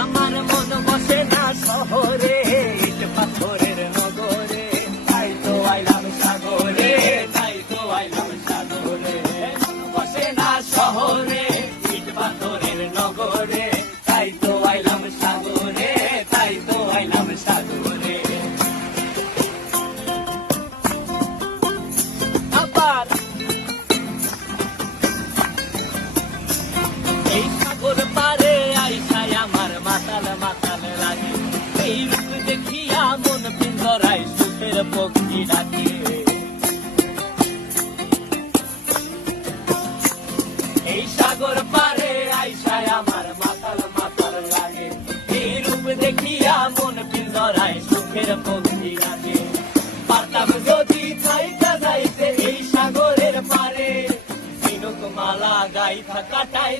আমার মন বসে না শহরে, ইট পাথরের নগরে, তাই তো আইলাম সাগরে, তাই তো আইলাম সাগরে। মন বসে না শহরে, ইট পাথরের নগরে, তাই তো আইলাম সাগরে, তাই তো আইলাম সাগরে। আবার এই সাগর পারে আইসায় আমার মাতাল মাতাল লাগে, এই রূপ দেখিয়া মন পিঞ্জরায় সুখের পক্ষী ডাকে। এই সাগর পারে আইসায় আমার মাতাল মাতাল লাগে, এই রূপ দেখিয়া মন পিঞ্জরায় সুখের পক্ষী ডাকে। পারতাম যদি থাইকা যাইতে এই সাগরের পারে, মালা গাইথা কাটাই